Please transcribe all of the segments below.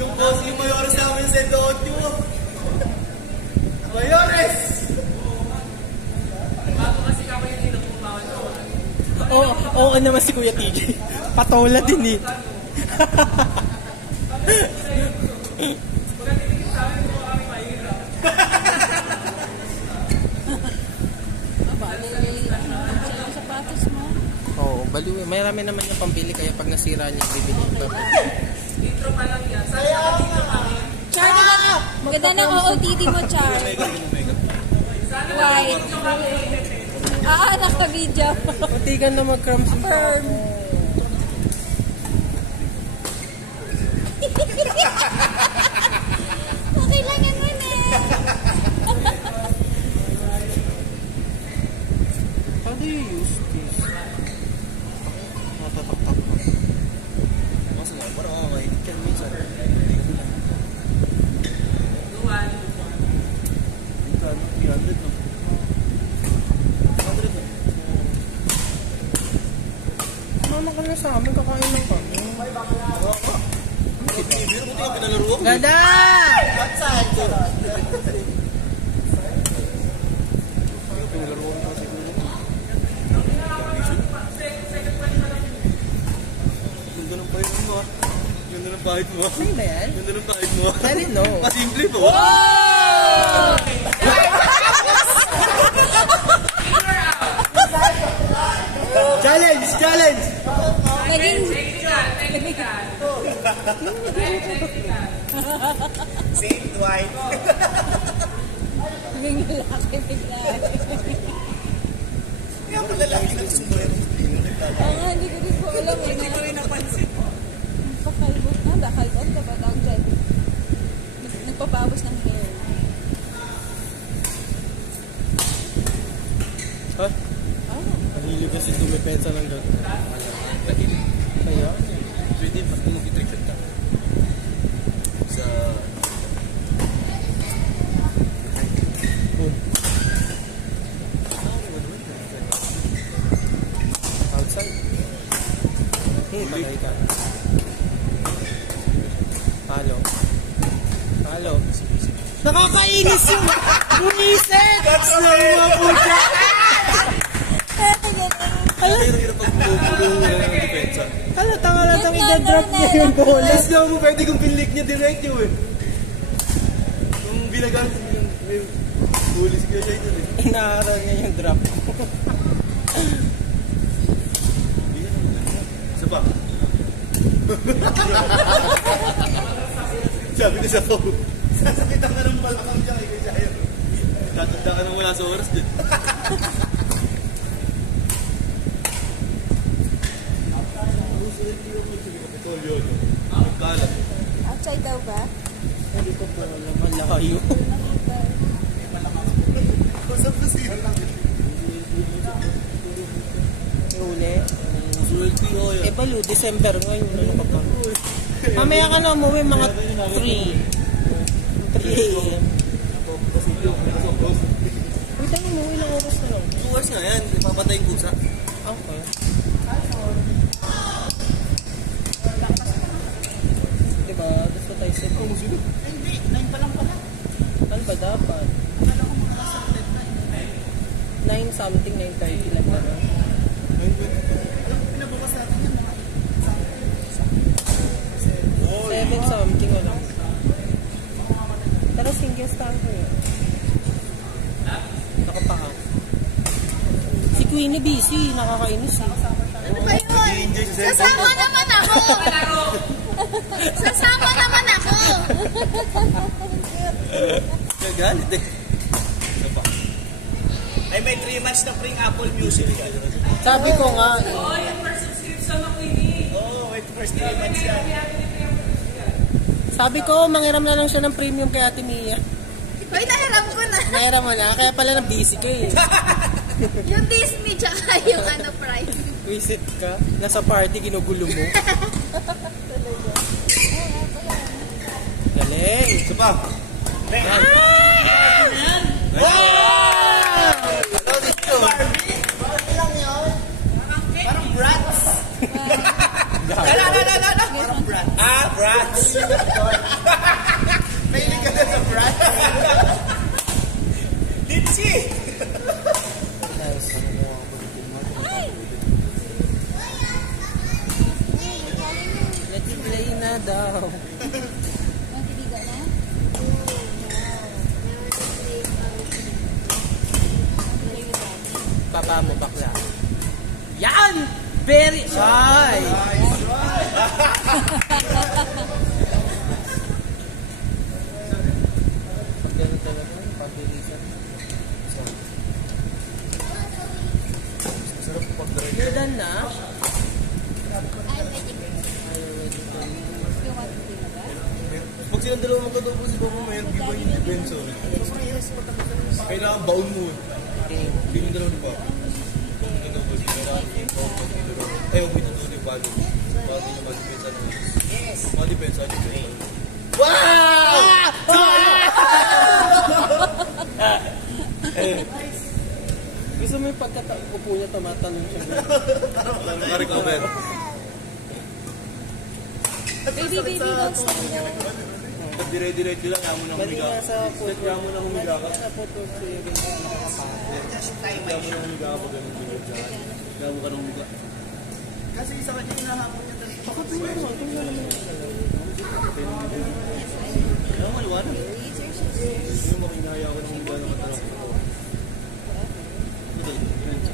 Yung boss, yung mayores namin sa Dotyo. Mayores! Bago kasi ka yung dito pumawan ko. Oo naman si Kuya TJ. Patola din eh. Oo, baliw eh. Marami naman yung pambili kaya pag nasira niya, bibili ko. Intro pa lang yan. Saan ka dito kami? Char, ganda ng OOTD mo, Char. White. Naka-video. Matigan na mag-crumbs. Firm. Okay lang yan mo na. How do you use this? Matataktak mo. Mas nga, parang makakainit ka minsan. Duwan. 300 no? 100 no? Mama ka na sa amin, kakain lang kami. Biro mo tingnan pinalaro ko. Ganda! Outside ko. Ganda ng pahit mo ah. Ganda ng pahit mo ah. Sa'yo ba yan? Ganda ng pahit mo ah. Dali no. Pasimple to. Challenge! Challenge! Naging... Same Dwight. Naging lalaki bigla. Kaya pala lalaki na sumulit. Hindi ko din po alam. Hindi ko rin napansin. Pakalbot. Kalbot ka ba? Tawag dyan. Nagpapawas ng hair. Ha? Nahilog kasi dumipensa ng gano'n. Kaya? Pwede pag mag-trickshot ka. Sa... Boom. Outside. Patay ka. Halo. Halo. Nakakainis yung buwisit! That's na mga puta! Hirap pag-bulong ng depensa. Halatang i-drop niya yung bola. Yes na mo, pwede kong pinlik niya direct yun eh. Nung binagamit yung bulis ko siya ito eh. Inaaraw niya yung drop. Isa pa. Sabi niya sa phone, sasakitan ka ng balakang dyan kay Jayo. Tatanda ka nang wala sa oras din. Outside daw ba? Hindi ko po alam. Malayo. Kusap na siya lang. Uli. Swelty ko yan. Eh balo, December ngayon. Ano ka pa? Mamaya ka na umuwi mga 3 a.m. Wait lang, umuwi ng oras na lang. 2 hours nga yan, ipapatay yung pusa. Okay. Diba? Gusto tayo sa Hindi, 9 pa lang pala. ano ba dapat? 9 something, 9:30 lang na. Pinabukas natin yan mga 7 something wala. Pero single star ko yun. Nakapaka. Si Queenie busy, nakakainis eh. Ano ba yun? Sasama naman ako! Sasama naman ako! Nagalit eh. Ay, may 3 months na free Apple Music yan. Sabi ko nga, Oh, yung first subscription na Queenie. Oo, wait, first 3 months yan. sabi ko, mangiram na lang siya ng premium kay Ate Mia. Uy, nahiram ko na. Mangiram mo na, kaya pala na-busy ka eh. Yung Disney tsaka yung Prime. Visit ka, nasa party, ginugulo mo. Galing. Isa pa. Yan. Parang brats. Parang brats. Ah, brats. Nagtiliga na? Baba mo, bakla. Yan! Very shy! Ganun talaga, pabilisan. Sarap po pag-drive. You're done na? Pag silang dalawa magkatupo si Papa, may giveaway yung depenso. Kailangan baon mo. Hindi mo dalawa ni Papa. Ay, huwag mo ito ni Papa. Bakit hindi naman depensa ng mga depensa. Wow! Gusto mo yung pagkataupo niya, tumatanong siya. Nakarecover. Baby, don't stop na. Pag dire-diretso lang, kaya mo na Bali humiga. nga sa footwork. Kaya mo na humiga ka. Sa footwork siya yung nakakapasok. Kaya mo na humiga ka pag ganun video dyan. Kaya mo ka na humiga. Kasi isa ka dyan hinahapon niya talaga. Bakit mo naman? Kung wala naman ang dalaw. Kaya maliwanag. Hindi mo makinaya ako ng humiga ng katarap ko. Ito, depensa.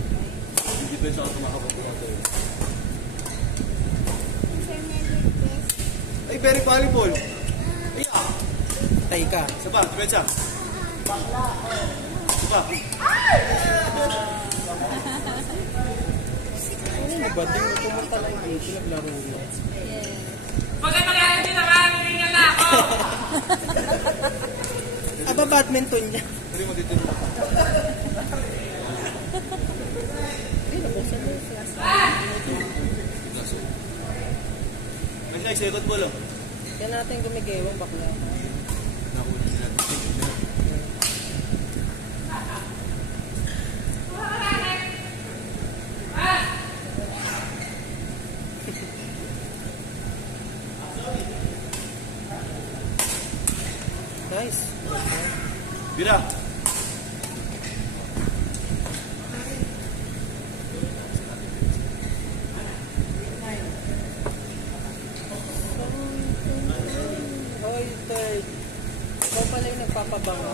Yung depensa ako makakapakuha sa'yo. Ay, very volleyball. Ay, Tay ka. isa pa, depensa. Isa pa. Ano na ba? Di mo pumunta lang dito. Naglaro mo. Pag ay mangyari din naman, hiningal na ako. Aba, badminton niya. Pero mo dito. May second ball, oh. Yan natin gumigewang bakla. Nakuna sila natin. Nice. Bira! Hoy, third. Ikaw pala yung nagpapabango.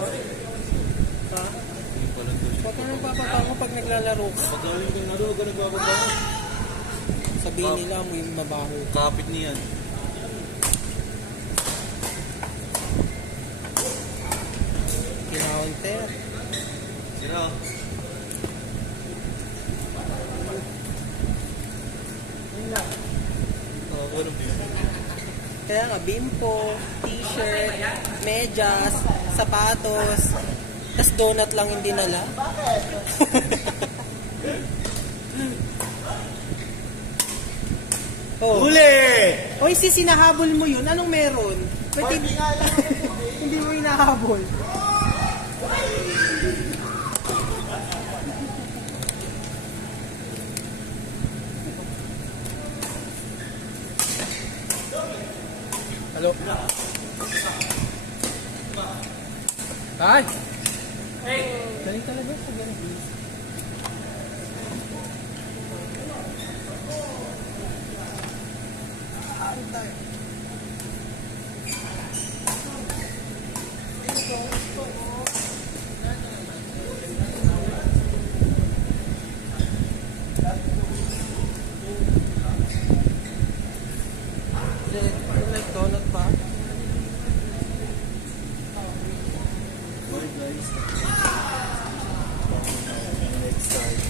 Ha? Huwag ka nagpapabango pag naglalaro ka. Pag gawin kang naro, huwag ka nagbababaho. Sabihin nila mo yung mabaho. Kapit niyan. Kinaunter. Sira. Oo, walang bimbo. Kaya nga, bimpo, t-shirt, medyas, sapatos, tas donut lang hindi nala. Oh. Huli! Hoy, sinahabol mo yun. Anong meron? Pwede hindi mo hinahabol. Hello? Ay! Galing talaga sa ganun. Like donut pa? Next time.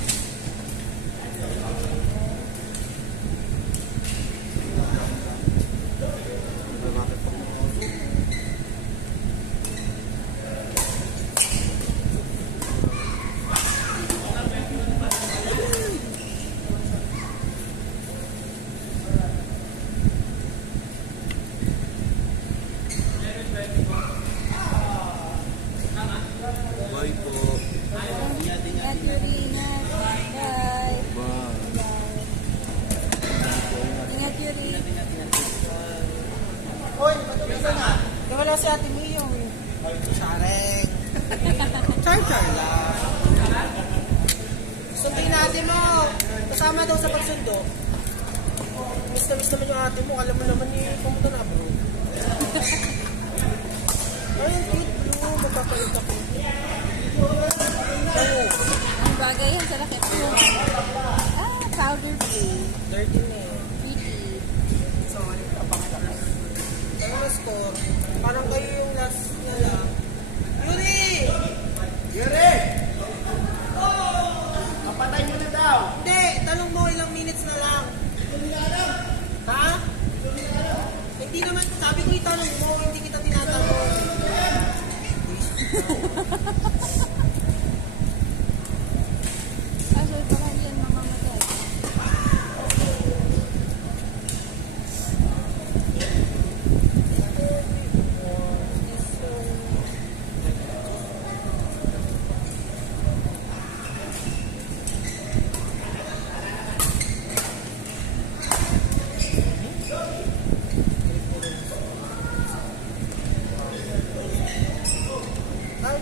Bye po. Ingat, Yuri, ingat. Bye. Bye. Ingat, Yuri. Hoy, matulisa na. Wala si Ate Mio. Chareng. Char-char lang. Sundin natin mo. Kasama daw sa pagsundo. Miss na miss naman yung ate mo. Alam mo naman pumunta na bro. score. Parang kayo yung last na lang. Yuri! Yuri! Kapatay mo na daw. Hindi! Tanong mo ilang minutes na lang. Ha? Hindi naman, sabi ko itanong mo, hindi kita tinatanong. Kaso baka hindi yan mamamatay. Ay,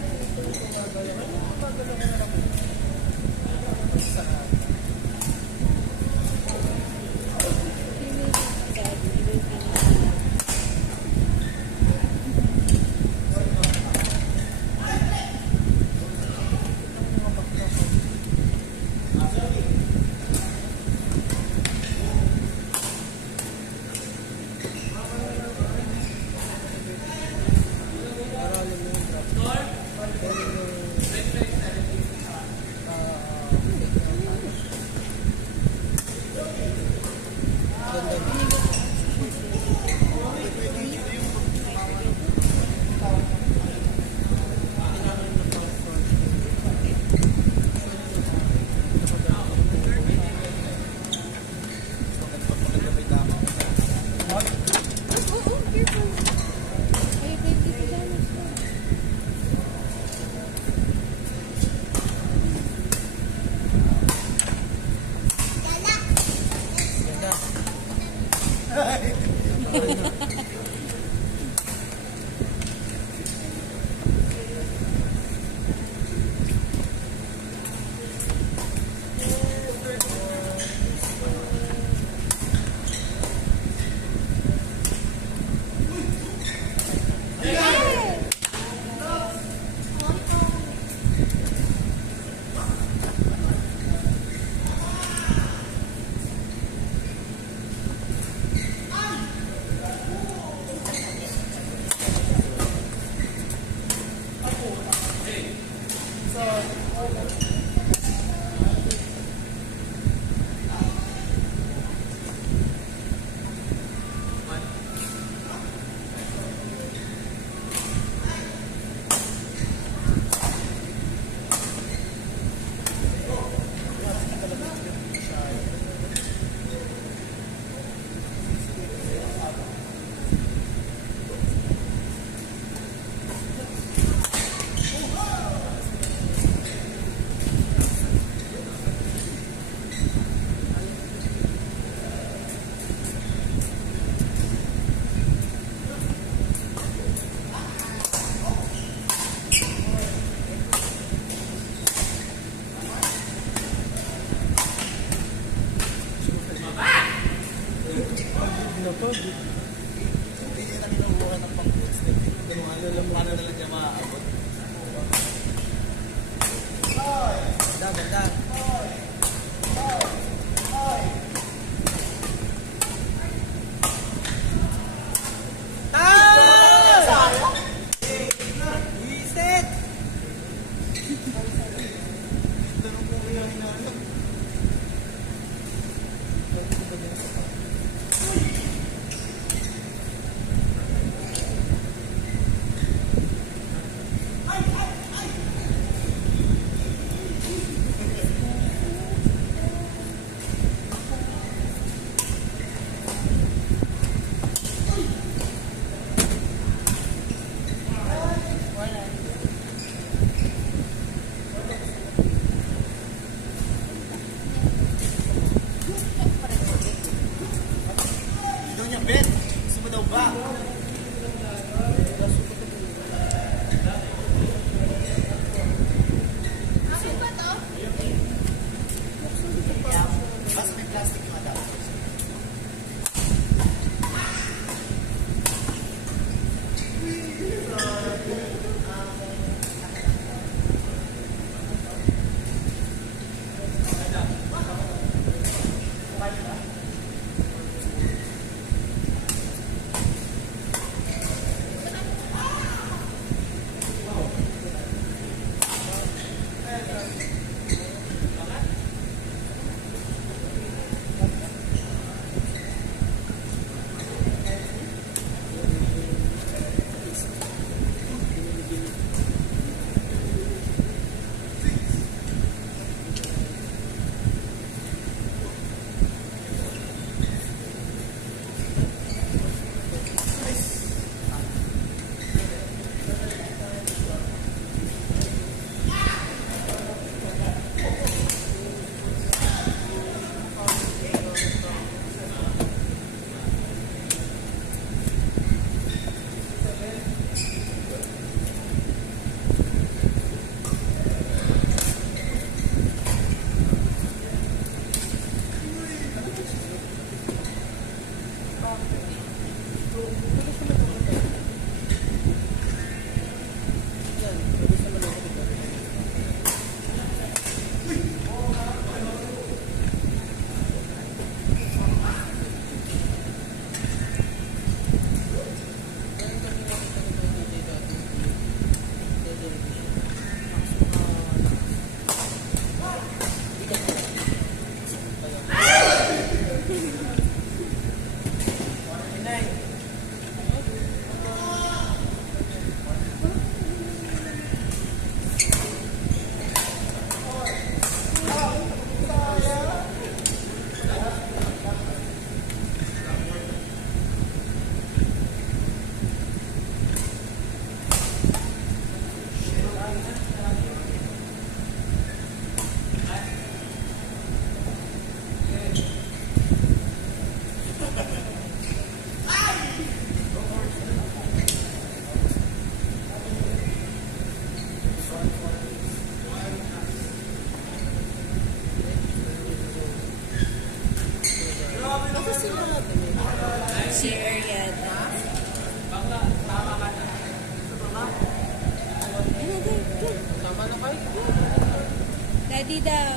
Ready daw.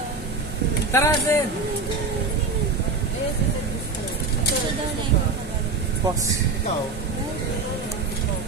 Tara, Zen. Ayun, ito daw na yung Boss. Ikaw.